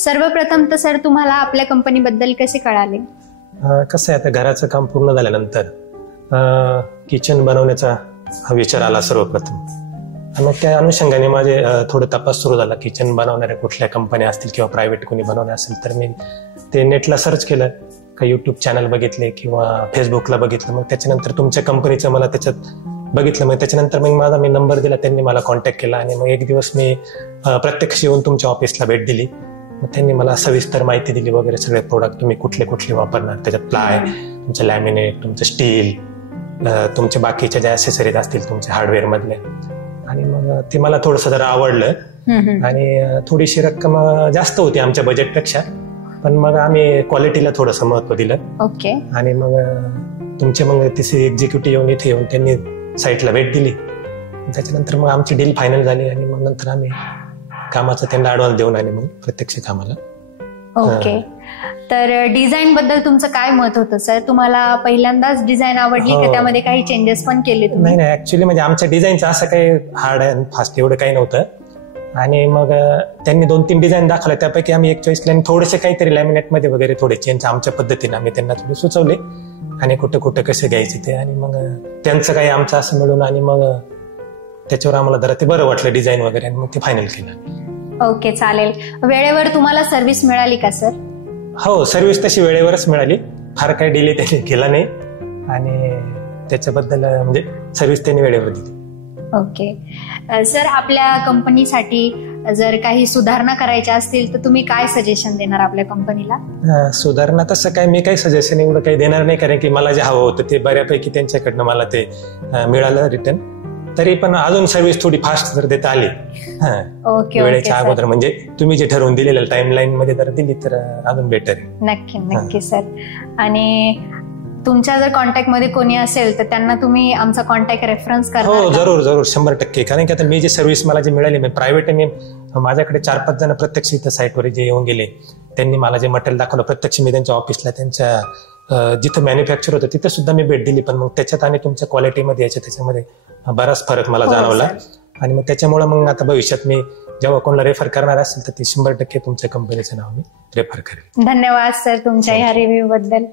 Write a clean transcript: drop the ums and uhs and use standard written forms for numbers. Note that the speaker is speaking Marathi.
सर्वप्रथम तर सर तुम्हाला आपल्या कंपनीबद्दल कसे कळाले? कसं आहे, आता घराचं काम पूर्ण झाल्यानंतर किचन बनवण्याचा हा विचार आला सर्वप्रथम. मग त्या अनुषंगाने माझे थोडं तपास सुरू झाला. किचन बनवणाऱ्या कुठल्या कंपन्या असतील किंवा प्रायव्हेट कोणी बनवणे असेल तर मी ते नेटला सर्च केलं, का युट्यूब चॅनल बघितले किंवा फेसबुकला बघितलं. मग त्याच्यानंतर तुमच्या कंपनीचं मला त्याच्यात बघितलं. मग त्याच्यानंतर मग मी नंबर दिला, त्यांनी मला कॉन्टॅक्ट केला आणि मग एक दिवस मी प्रत्यक्ष येऊन तुमच्या ऑफिसला भेट दिली. मग त्यांनी मला सविस्तर माहिती दिली वगैरे, सगळे प्रोडक्ट तुम्ही कुठले कुठले वापरणार, त्याच्यात प्लाय, तुमचं लॅमिनेट, तुमचं स्टील, तुमच्या बाकीच्या ज्या ॲक्सेसरीज असतील तुमच्या हार्डवेअर मधले. आणि मग ते मला थोडंसं जरा आवडलं आणि थोडीशी रक्कम जास्त होती आमच्या बजेटपेक्षा, पण मग आम्ही क्वालिटीला थोडंसं महत्व दिलं. ओके. आणि मग तुमचे मग तिथे एक्झिक्युटिव्ह येऊन इथे येऊन त्यांनी साईटला भेट दिली. त्याच्यानंतर मग आमची डील फायनल झाली आणि मग नंतर आम्ही कामाचं त्यांना ऍडव्हान्स देऊन आणि मग प्रत्यक्ष कामाला. ओके. तर डिझाईन बद्दल तुमचं काय मत होतं सर? तुम्हाला पहिल्यांदाच डिझाईन आवडली का त्यामध्ये काही चेंजेस पण केले तुम्ही? नाही, ऍक्च्युली म्हणजे आमच्या डिझाईनचं असं काही हार्ड अँड फास्ट एवढं काही नव्हतं. आणि मग त्यांनी 2-3 डिझाईन दाखवल्या, त्यापैकी आम्ही एक चॉईस केली आणि थोडेसे काहीतरी लॅमिनेट मध्ये वगैरे थोडे चेंज आमच्या पद्धतीने आम्ही त्यांना थोडे सुचवले आणि कुठं कसं घ्यायचे ते. आणि मग त्यांचं काही आमचं असं मिळून आणि मग त्याच्यावर आम्हाला जरा ते बरं वाटलं डिझाईन वगैरे आणि मग ते फायनल केलं. ओके, चालेल. वेळेवर तुम्हाला सर्व्हिस मिळाली का सर? हो, सर्व्हिस तशी वेळेवरच मिळाली, फार काही डिले त्यांनी केला नाही आणि त्याच्याबद्दल म्हणजे सर्व्हिस त्यांनी वेळेवर दिली. ओके. सर, आपल्या कंपनीसाठी जर काही सुधारणा करायच्या असतील तर तुम्ही काय सजेशन देणार आपल्या कंपनीला? सुधारणा तसं काय मी काही सजेशन एवढं काही देणार नाही, कारण की मला जे हवं होतं ते बऱ्यापैकी त्यांच्याकडनं मला ते मिळालं रिटर्न. तरी पण अजून सर्व्हिस थोडी फास्ट जर देता आली वेळेच्या अगोदर, म्हणजे तुम्ही जे ठरवून दिलेल्या टाइमलाईन मध्ये जर दिली तर अजून बेटर आहे. नक्की सर. आणि तुमच्या जर कॉन्टॅक्ट मध्ये कोणी असेल तर त्यांना तुम्ही आमचा कॉन्टॅक्ट रेफरन्स करा. हो, जरूर 100%. कारण की आता मी जे सर्व्हिस मला जे मिळाली, प्रायव्हेट मी माझ्याकडे 4-5 जण प्रत्यक्ष इथं साईटवर जे येऊन गेले, त्यांनी मला जे मटेरियल दाखवलं प्रत्यक्ष, मी त्यांच्या ऑफिसला त्यांच्या जिथं मॅन्युफॅक्चर होतं तिथं सुद्धा मी भेट दिली. पण मग त्याच्यात आणि तुमच्या क्वालिटीमध्ये त्याच्यामध्ये बराच फरक मला जाणवला. आणि मग त्याच्यामुळे मग आता भविष्यात मी जेव्हा कोणाला रेफर करणार असेल तर ते 100% तुमच्या कंपनीचं नाव मी रेफर करेल. धन्यवाद सर तुमच्या ह्या रिव्ह्यू बद्दल.